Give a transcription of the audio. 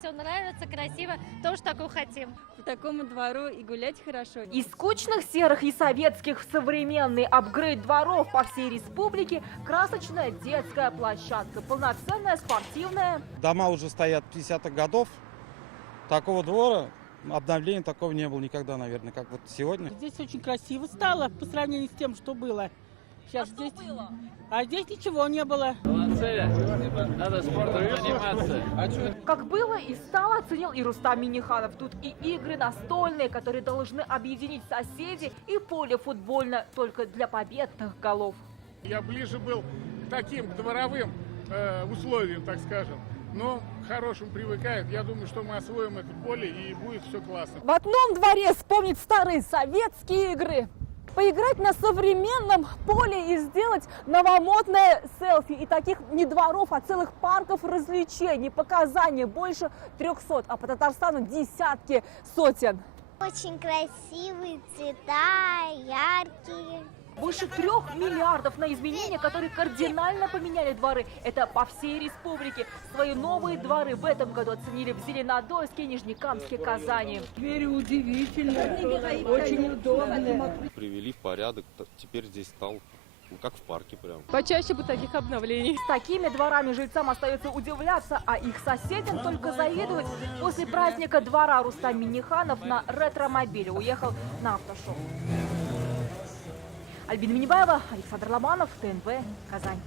Все нравится, красиво, тоже такое хотим. По такому двору и гулять хорошо. Из скучных серых и советских в современный апгрейд дворов по всей республике красочная детская площадка, полноценная спортивная. Дома уже стоят 50-х годов. Такого двора, обновления такого не было никогда, наверное, как вот сегодня. Здесь очень красиво стало по сравнению с тем, что было. Сейчас здесь... было? А здесь ничего не было. Молодцы, надо спортом заниматься. Как было и стало, оценил и Рустам Минниханов. Тут и игры настольные, которые должны объединить соседей, и поле футбольное только для победных голов. Я ближе был к таким, к дворовым условиям, так скажем. Но к хорошим привыкают. Я думаю, что мы освоим это поле и будет все классно. В одном дворе вспомнить старые советские игры, поиграть на современном поле и сделать новомодное селфи. И таких не дворов, а целых парков развлечений. По Казани больше 300, а по Татарстану десятки сотен. Очень красивые цвета, яркие. Больше 3 миллиардов на изменения, которые кардинально поменяли дворы. Это по всей республике. Свои новые дворы в этом году оценили в Зеленодольске, Нижнекамске, Казани. Двери удивительные, очень удобные. Привели в порядок, теперь здесь стал как в парке прям. Почаще бы таких обновлений. С такими дворами жильцам остается удивляться, а их соседям только завидовать. После праздника двора Рустам Минниханов на ретромобиле уехал на автошоу. Альбина Минибаева, Александр Ломанов, ТНВ, Казань.